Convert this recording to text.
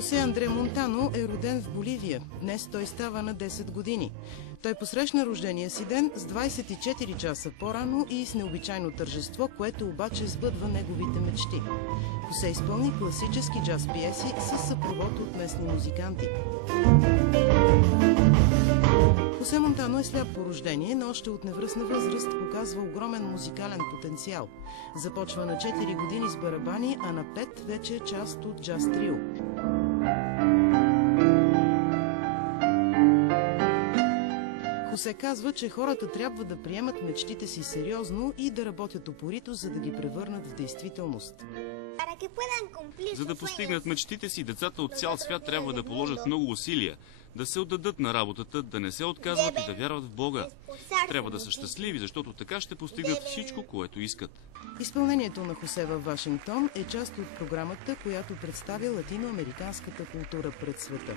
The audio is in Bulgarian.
Хосе Андре Монтано е роден в Боливия. Днес той става на 10 години. Той посрещна рождения си ден с 24 часа по-рано и с необичайно тържество, което обаче сбъдва неговите мечти. Хосе изпълни класически джаз пиеси с съпровод от местни музиканти. Хосе Монтано е сляп по рождение, но още от невръстна възраст показва огромен музикален потенциал. Започва на 4 години с барабани, а на 5 вече е част от джаз трио. Хосе казва, че хората трябва да приемат мечтите си сериозно и да работят упорито, за да ги превърнат в действителност. За да постигнат мечтите си, децата от цял свят трябва да положат много усилия, да се отдадат на работата, да не се отказват и да вярват в Бога. Трябва да са щастливи, защото така ще постигнат всичко, което искат. Изпълнението на Хосе във Вашингтон е част от програмата, която представя латиноамериканската култура пред света.